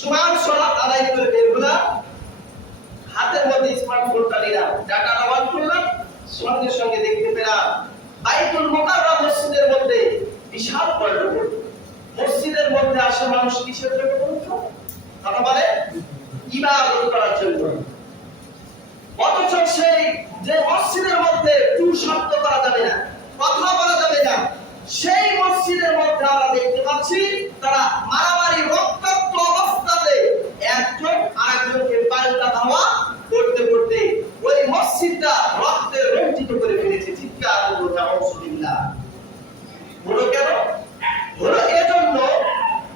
জুমার সালাত আদায় করে বের হলাম, হাতের মধ্যে স্মার্টফোনটা নিলাম, ডাটা অন করলাম, সঙ্গে সঙ্গে দেখতে পেলাম বাইতুল মুকাররম মসজিদের মধ্যে বিশাল গন্ডগোল। মসজিদের মধ্যে আসে মানুষ কিসের জন্য? কথা বলে ইবাদত করার জন্য। অথচ সেই যে মসজিদের মধ্যে টু শব্দ করা যাবে না, কথা বলা যাবে না, সেই মসজিদের মধ্যে আমরা দেখতে পাচ্ছি তারা মারামারি রক্তাক্ত অবস্থাতে একজন আরেকজনকে পাল্টা ধাওয়া করতে করতে ওই মসজিদটা রক্তে রঞ্জিত করে ফেলেছে। চিৎকার করো নাউজুবিল্লাহ। হলো কেন? হলো এজন্য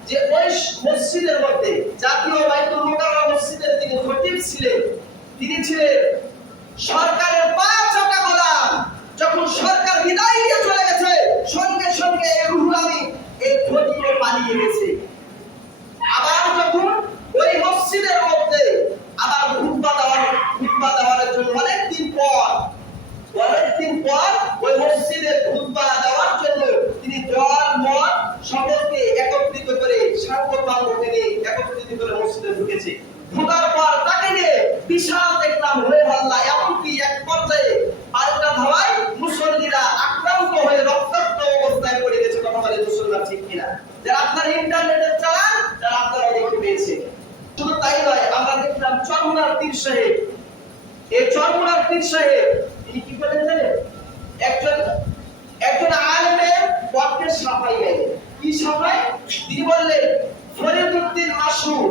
যে ওই মসজিদের মধ্যে জাতীয় বাইতুল মুকাররম মসজিদের যিনি খতিব ছিলেন, তিনি ছিলেন সরকারের 5 টাকা গোলাম। যখন সরকার বিদায় দিয়ে চলে গেছে, সঙ্গে সঙ্গে রুহুল আমিন এই খতিব পালিয়ে গেছে। আবার যখন ওই মসজিদের মধ্যে আবার খুতবা দেওয়ার জন্য অনেকদিন পর ওই মসজিদে খুতবা দেওয়ার জন্য তিনি দল মত সকলকে একত্রিত করে সাংবাদিককে নিয়ে একত্রিত করে মসজিদে ঢুকেছে। ঢোকার পর তাকে নিয়ে বিশাল দেখলাম হয়ে হল্লা, এমনকি এক পর্যায়ে পাল্টা ধাওয়ায় মুসল্লিরা আক্রান্ত হয়ে রক্তাক্ত অবস্থায় পড়ে গেছে। কথা বলে মুসলমান ঠিক কিনা? যারা আপনার ইন্টারনেটে চালান তারা আপনারা দেখতে পেয়েছে। শুধু তাই নয়, আমরা দেখলাম চরমুনার পীর সাহেব। এই চরমুনার পীর সাহেব তিনি কি বলেন জানেন? একজন আলেমের পক্ষে সাফাই গাইলেন। কি সাফাই? তিনি বললেন ফরিদউদ্দিন মাসুদ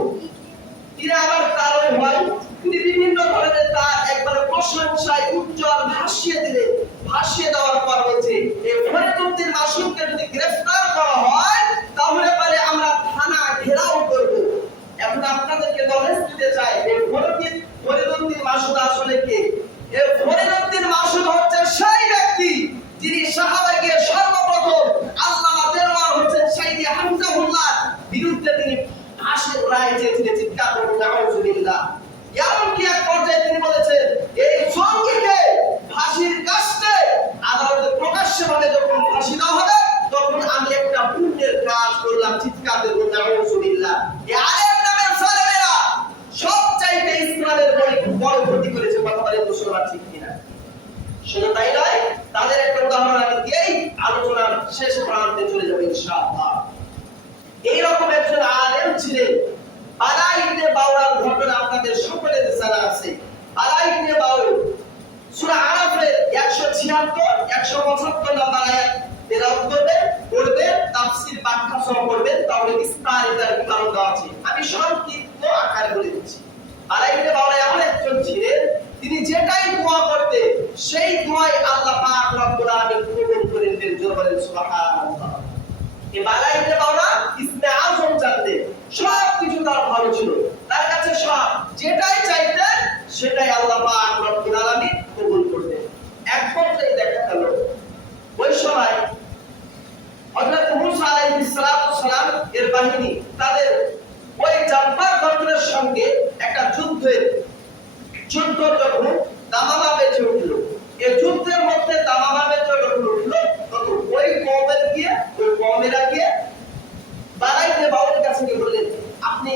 তিনি আবার তারই হয়, তিনি বিভিন্ন ধরনের তার একবার প্রশংসায় উজ্জ্বল ভাসিয়ে দেওয়ার পর বলছে এই ফরিদউদ্দিন মাসুদকে যদি গ্রেফতার করা হয় তাহলে পরে আমরা থানা ঘেরাও করব। এখন আপনাদেরকে নলেজ দিতে চাই এই ফরিদউদ্দিন মাসুদ আসলে কে? এই ফরিদউদ্দিন মাসুদ হচ্ছে সেই ব্যক্তি যিনি সাহাবাকে সর্বপ্রথম আল্লামা দেওয়ার হোসেন সাইদি হামজাহুল্লাহ বিরুদ্ধে তিনি ফাঁসির রায় চেয়েছিলেন। চিৎকার করুন নাউজুবিল্লাহ। এমনকি এক পর্যায়ে তিনি বলেছেন এই জঙ্গিকে ফাঁসির কাস্টে আদালতে প্রকাশ্যভাবে যখন ফাঁসি দেওয়া হবে তখন আমি একটা পুণ্যের কাজ করলাম। চিৎকার করুন নাউজুবিল্লাহ। এই আলেম নামের সালেমেরা সবচাইতে ইসলামের বড় ক্ষতি করেছে। কথা বলে মুসলমান ঠিক কিনা? শুধু তাই নয়, তাদের একটা উদাহরণ আমি দিয়েই আলোচনার শেষ প্রান্তে চলে যাব ইনশাআল্লাহ। এইরকম একজন আলেম ছিলেন আলা ইবনে বাওরার ঘটনা আপনাদের সকলের জানা আছে। আলা ইবনে বাওর সূরা আরাফের 176 175 নম্বর আয়াত তেলাওয়াত করবেন, তাফসীর ব্যাখ্যা সহ করবেন, তাহলে বিস্তারিত বিবরণ দেওয়া আছে। আমি সংক্ষিপ্ত আকারে বলে দিচ্ছি। আলা ইবনে বাওর এমন একজন ছিলেন তিনি যেটাই দোয়া করতেন সেই দোয়াই আল্লাহ পাক রব্বুল আলামিন কবুল করে নিতেন। জোরে বলেন সুবহানাল্লাহ। এই আলা ইবনে বাওর ইসমে আযম জানতেন, সব কিছু তার ভালো ছিল, তার কাছে সব যেটাই চাইতেন সেটাই আল্লাহ পাক রব্বুল আলামিন কবুল করতেন। এক পর্যায়ে দেখা গেল ওই সময় হযরত মুসা আলাইহিস সালাম এর বাহিনী তাদের ওই জাব্বার গোত্রের সঙ্গে একটা যুদ্ধ যখন দামামা বেঁচে উঠল, এই যুদ্ধের মধ্যে দামামা বেঁচে উঠল, তখন ওই কওমেরা গিয়ে বালাইতে বাউলের কাছে গিয়ে বললেন আপনি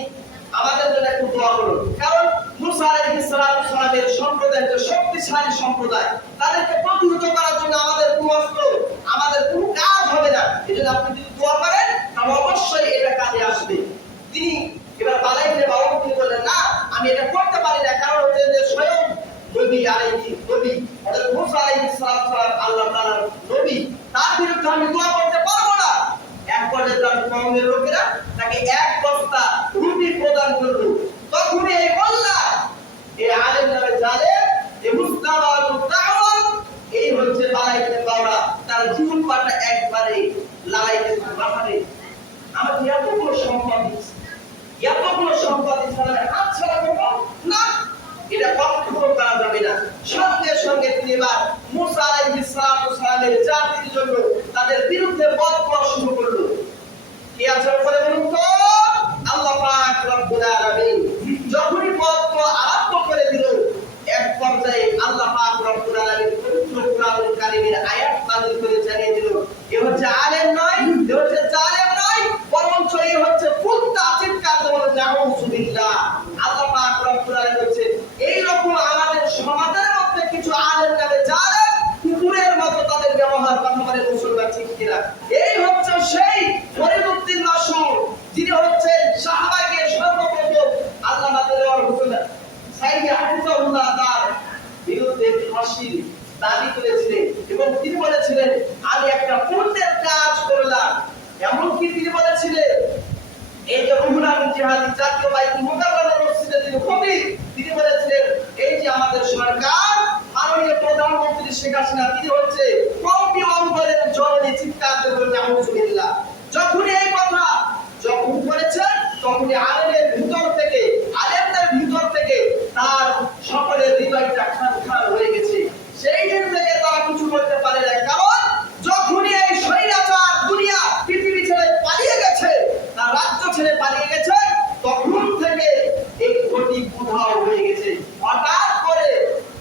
আমাদের জন্য একটু দোয়া করুন। কারণ মুসা আলাইহিস সালামের সম্প্রদায় যে শক্তিশালী সম্প্রদায়, তাদেরকে প্রতিহত করার জন্য আমাদের কোনো অস্ত্র, আমাদের কোনো কাজ হবে না। এজন্য আপনি যদি দোয়া করেন তাহলে অবশ্যই এটা কাজে আসবে। তিনি এবার বালাইতে বাউল তিনি বললেন না আমি এটা করতে পারি না, কারণ হচ্ছে যে স্বয়ং নবী হযরত মুসা আলাইহিস সালাম আল্লাহ তাআলার নবী, তার বিরুদ্ধে আমি দোয়া করতে পারবো না। এক পর্যায়ে তার কওমের লোকেরা তাকে এক বস্তা রুটি প্রদান করল। তখন এই মোল্লা, এই আলেম নামে জালেম, এই মুস্তাবাদুদ দাওয়াত, এই হচ্ছে বালাইতে বাওরা, তার জীবন পাটা একবারে লাগাইতে মাথারে আমার এতগুলো সম্পদ ছাড়া হাত ছাড়া করবো না, এটা কখনো করা যাবে না। সঙ্গে সঙ্গে তিনি এবার মুসা আলাইহিস সালামের জাতির জন্য তাদের বিরুদ্ধে বদদোয়া শুরু করলো। কি আছে বলে বলুন তো? আল্লাহ পাক রব্বুল আলামিন যখনই বদদোয়া আরম্ভ করে দিল, এক পর্যায়ে আল্লাহ পাক রব্বুল আলামিন পবিত্র কুরআনুল কারীমের আয়াত নাযিল করে জানিয়ে দিল এ হচ্ছে আলেম নয়, এ হচ্ছে জালেম নয়, বরঞ্চ এ হচ্ছে ফুত্তা। চিৎকার করে বলেন নাউযুবিল্লাহ। জিহাদি জাতীয় বাইতুল মুকাররমের মসজিদে তিনি খতিব, তিনি বলেছিলেন এই যে আমাদের সরকার মাননীয় প্রধানমন্ত্রী শেখ হাসিনা তিনি হচ্ছে কওমি অঙ্গনের জননী, চিৎকার করে নাউজুবিল্লাহ। যখন এই কথা যখন বলেছেন তখনই আলেমদের ভিতর থেকে তার সকলের হৃদয়টা খান খান হয়ে গেছে। সেই দিন থেকে তারা কিছু করতে পারে না, কারণ যখনই এই স্বৈরাচার দুনিয়া পৃথিবী ছেড়ে পালিয়ে গেছে, তার রাজ্য ছেড়ে পালিয়ে গেছে, তখন থেকে এই ক্ষতি উধাও হয়ে গেছে। হঠাৎ করে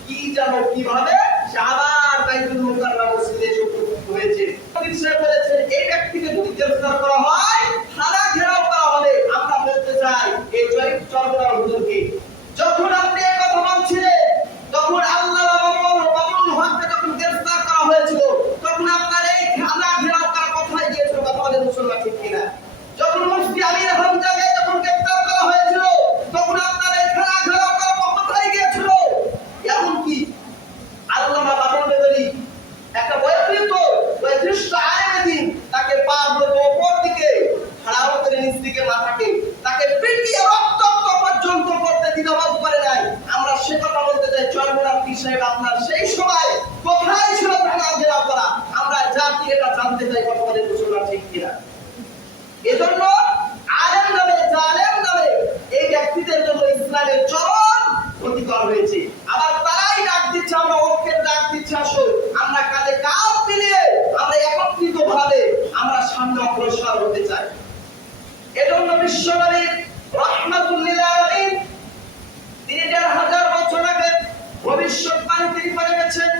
কি যেন কিভাবে সে আবার বাইতুল মুকাররম মসজিদে উপস্থিত হয়েছে। সে বলেছেন এই ব্যক্তিকে যদি গ্রেফতার করা হয় থানা ঘেরাও করা হবে। আমরা বলতে চাই এই জয়ীফ চরমনার হুজুরকে, যখন আপনি এই কথা বলছিলেন তখন আল্লাহ মামুনুল হককে যখন গ্রেফতার করা হয়েছিল তখন আপনার এই থানা ঘেরাও করার কথাই দিয়েছিল, কথা বলেন মুসলমান ঠিক কিনা? যখন মুফতি আমির হামজাকে যখন গ্রেফতার করা হয়েছিল তখন আপনার এই থানা ঘেরাও করার কথাই গিয়েছিল। এমনকি আল্লামা বাবুল বলি একটা বয়োজ্যেষ্ঠ আলেম দিন তাকে পা ধরে উপর দিকে খাড়াও করে নিচ দিকে মাথাকে তাকে পিটিয়ে রক্তাক্ত পর্যন্ত করতে দ্বিধাবোধ করে নাই। আমরা সে কথা বলতে চাই চরমনার পীর সাহেব আপনার সেই সময় কোথায় ছিল থানা ঘেরাও করা? আমরা জাতি এটা জানতে চাই, কথা বলে মুসলমান ঠিক কিনা? এজন্য আলেম নামে জালেম নামে এই ব্যক্তিদের জন্য ইসলামের চরম ক্ষতিকর হয়েছে। আবার তারাই ডাক দিচ্ছে, আমরা ঐক্যের ডাক দিচ্ছি, আসো আমরা কাঁধে কাঁধ মিলিয়ে আমরা একত্রিত ভাবে আমরা সামনে অগ্রসর হতে চাই। এজন্য বিশ্বনবী রাহমাতুল লিল আলামিন তিনি ১৫০০ বছর আগে ভবিষ্যৎবাণী তিনি করে গেছেন।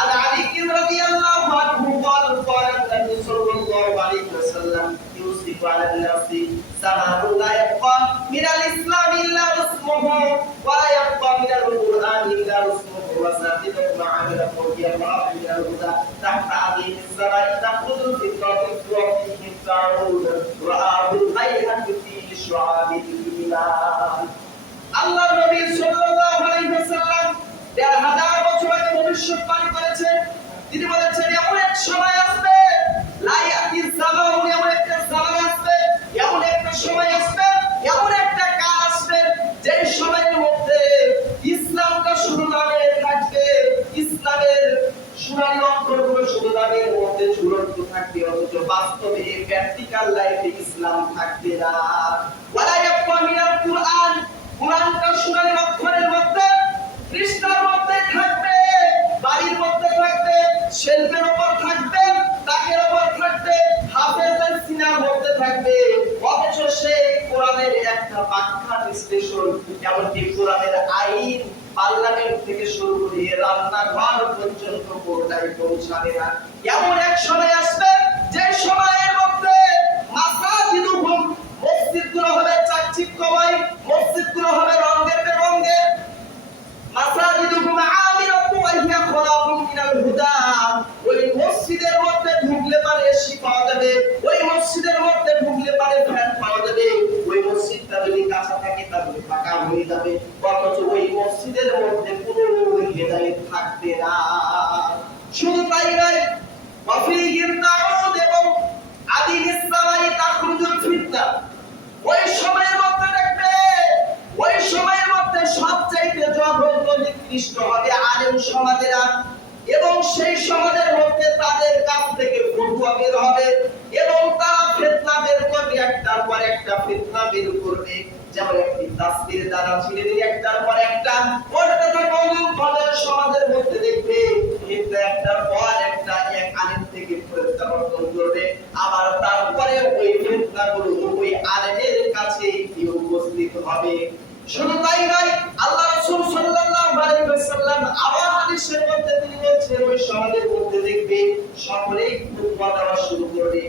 আর আলী রাদিয়াল্লাহু আনহু বলেন নবী সাল্লাল্লাহু আলাইহি ওয়াসাল্লাম ইউসিফু আলান নাসি সামারু লা ইয়াবকা মিনাল ইসলাম ইল্লা ইসমুহু ওয়া লা ইয়াবকা মিনাল কুরআন ইল্লা ইসমুহু ওয়া সাতিদু মা'আমিলা ফওকিয়াল্লাহু মিনাল হুদা তাহতা আযীমিস সারাই তাখুযু ফি তাওফিক ওয়া ফিহি তাউদ ওয়া আবুল বাইহাকি ফি শুআবিল ঈমান। আল্লাহ নবী সাল্লাল্লাহু আলাইহি ওয়াসাল্লাম ১৫০০ বছর আগে ভবিষ্যৎবাণী করেছেন। তিনি বলেছেন এমন এক সময় আসবে, লা ইয়াতিস জামানু, এমন একটা জামান আসবে, এমন একটা সময় আসবে, এমন একটা কাল আসবে যে সময়ের মধ্যে ইসলামটা শুধু নামে থাকবে, ইসলামের সোনালী অক্ষরগুলো শুধু নামের মধ্যে ঝুলন্ত থাকবে, অথচ বাস্তবে প্র্যাকটিক্যাল লাইফে ইসলাম থাকবে না। ওয়ালা ইয়াবকা মিনাল কুরআন, কুরআনটা সোনালী অক্ষরের মধ্যে পৃষ্ঠার মধ্যে থাকবে, বাড়ির মধ্যে থাকবে, শেলফের উপর থাকবে, তাকের উপর থাকবে, হাফেজের সিনার মধ্যে থাকবে, অথচ সেই কোরআনের একটা ব্যাখ্যা বিশ্লেষণ, এমনকি কোরআনের আইন পার্লামেন্ট থেকে শুরু করে রান্নাঘর পর্যন্ত কোথায় পৌঁছাবে না। এমন এক সময় আসবে যে সময়ের মধ্যে মাসাজিদুহুম, মসজিদগুলো হবে চাকচিক্যময়, মসজিদগুলো হবে রঙের বেরঙের, মাসাজিদুহুম আমিরাতু ওয়া হিয়া খরাবুম মিনাল হুদা। ওই মসজিদের মধ্যে ঢুকলে পারে এসি পাওয়া যাবে, ওই মসজিদের মধ্যে ঢুকলে পারে ফ্যান পাওয়া যাবে, ওই মসজিদটা যদি কাঁচা থাকে তাহলে ফাঁকা হয়ে যাবে, অথচ ওই মসজিদের মধ্যে কোনো হেদায়েত থাকবে না। শুধু তাই নয়, ওয়াফিহিম তাউদ এবং আদিমিস সামাই তাখরুজুল ফিতনা। ওই সময়ের মধ্যে দেখবে, ওই সময়ের মধ্যে সবচাইতে জঘন্য নিকৃষ্ট হবে আলেম সমাজেরা, এবং সেই সমাজের মধ্যে তাদের কাছ থেকে ফতোয়া বের হবে এবং তারা ফিতনা বের করবে, একটার পর একটা ফিতনা বের করবে। যেমন একটি তাসবির দ্বারা ছিঁড়ে দিয়ে একটার পর একটা পড়তে থাকবে সমাজের মধ্যে দেখবে, কিন্তু একটার পর একটা এক আলেম থেকে প্রত্যাবর্তন করবে, আবার তারপরে ওই ফিতনাগুলো ওই আলেমের কাছে গিয়ে উপস্থিত হবে। শুধু তাই নয়, আল্লাহ রাসূল সাল্লাল্লাহু আলাইহি ওয়াসাল্লাম আবার হাদিসের মধ্যে তিনি বলেছেন ওই সমাজের মধ্যে দেখবে সকলেই খুতবা দেওয়া শুরু করবে,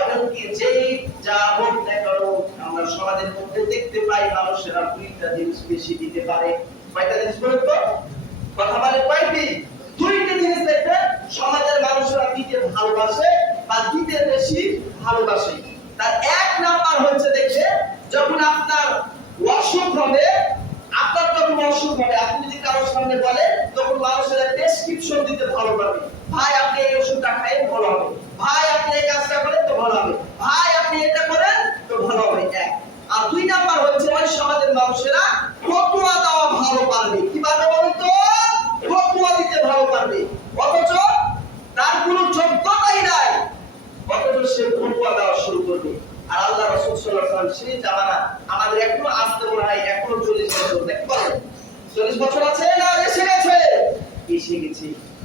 এমনকি যেই যা হোক না কেন আমরা সমাজের মধ্যে দেখতে পাই মানুষেরা দুইটা জিনিস বেশি দিতে পারে। কয়টা জিনিস বলুন তো? কথা বলে কয়টি? দুইটা জিনিস দেখবে সমাজের মানুষেরা দিতে ভালোবাসে বা দিতে বেশি ভালোবাসে। তার এক নাম্বার হচ্ছে দেখবে যখন আপনার অসুখ হবে, আপনার যখন অসুখ হবে আপনি যদি কারোর সামনে বলেন তখন মানুষেরা প্রেসক্রিপশন দিতে ভালো পাবে। ভাই আপনি এই ওষুধটা খাইলে ভালো হবে, ভাই আপনি এই কাজটা করেন তো ভালো হবে, ভাই আপনি এটা করেন তো ভালো হবে। এক সমাজের মানুষেরা ফতোয়া দেওয়া ভালো পারবে, কি পারবে বলুন তো? ফতোয়া দিতে ভালো পারবে, অথচ তার কোনো যোগ্যতাই নাই, অথচ সে ফতোয়া দেওয়া শুরু করবে। আর আল্লাহ রাসূল সাল্লাল্লাহু আলাইহি ওয়াসাল্লাম সেই জামানা আমাদের এখনো আসতে মনে হয় এখনো 40 বছর, দেখতে পারেন 40 বছর আছে না এসে গেছে? এসে গেছে।